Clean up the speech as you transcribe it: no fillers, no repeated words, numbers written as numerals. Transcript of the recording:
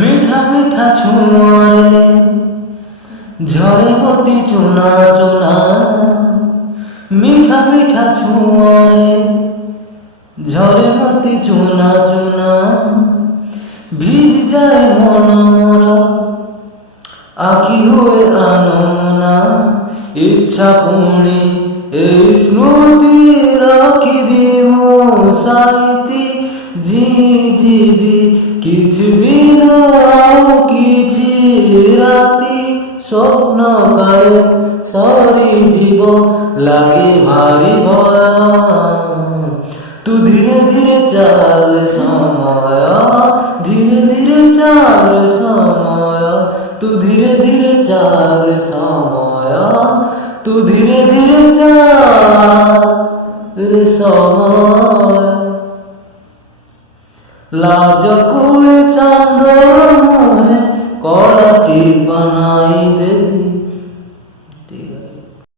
মিঠা মিঠা ছোঁয়ারে ঝরে মতি চুনা চুনা, মিঠা মিঠা ছোঁয়ারে ঝরে মতি চুনা চুনা, ভিজ যায় মন মন আখি হয়ে আনমনা। ইচ্ছা পুণি এই স্মৃতি রাখিবি সাইতি, জিবি কিছু দিন কিছু রাতি, স্বপ্ন কালে সারি জীব লাগে ভারী ভয়া। তু ধীরে ধীরে চাল সময়, ধীরে ধীরে চাল সময়, তু ধীরে ধীরে চাল সময়, তু ধীরে ধীরে চাল সময়। লাজ করে চাঁদ কলাটি বানাই দে।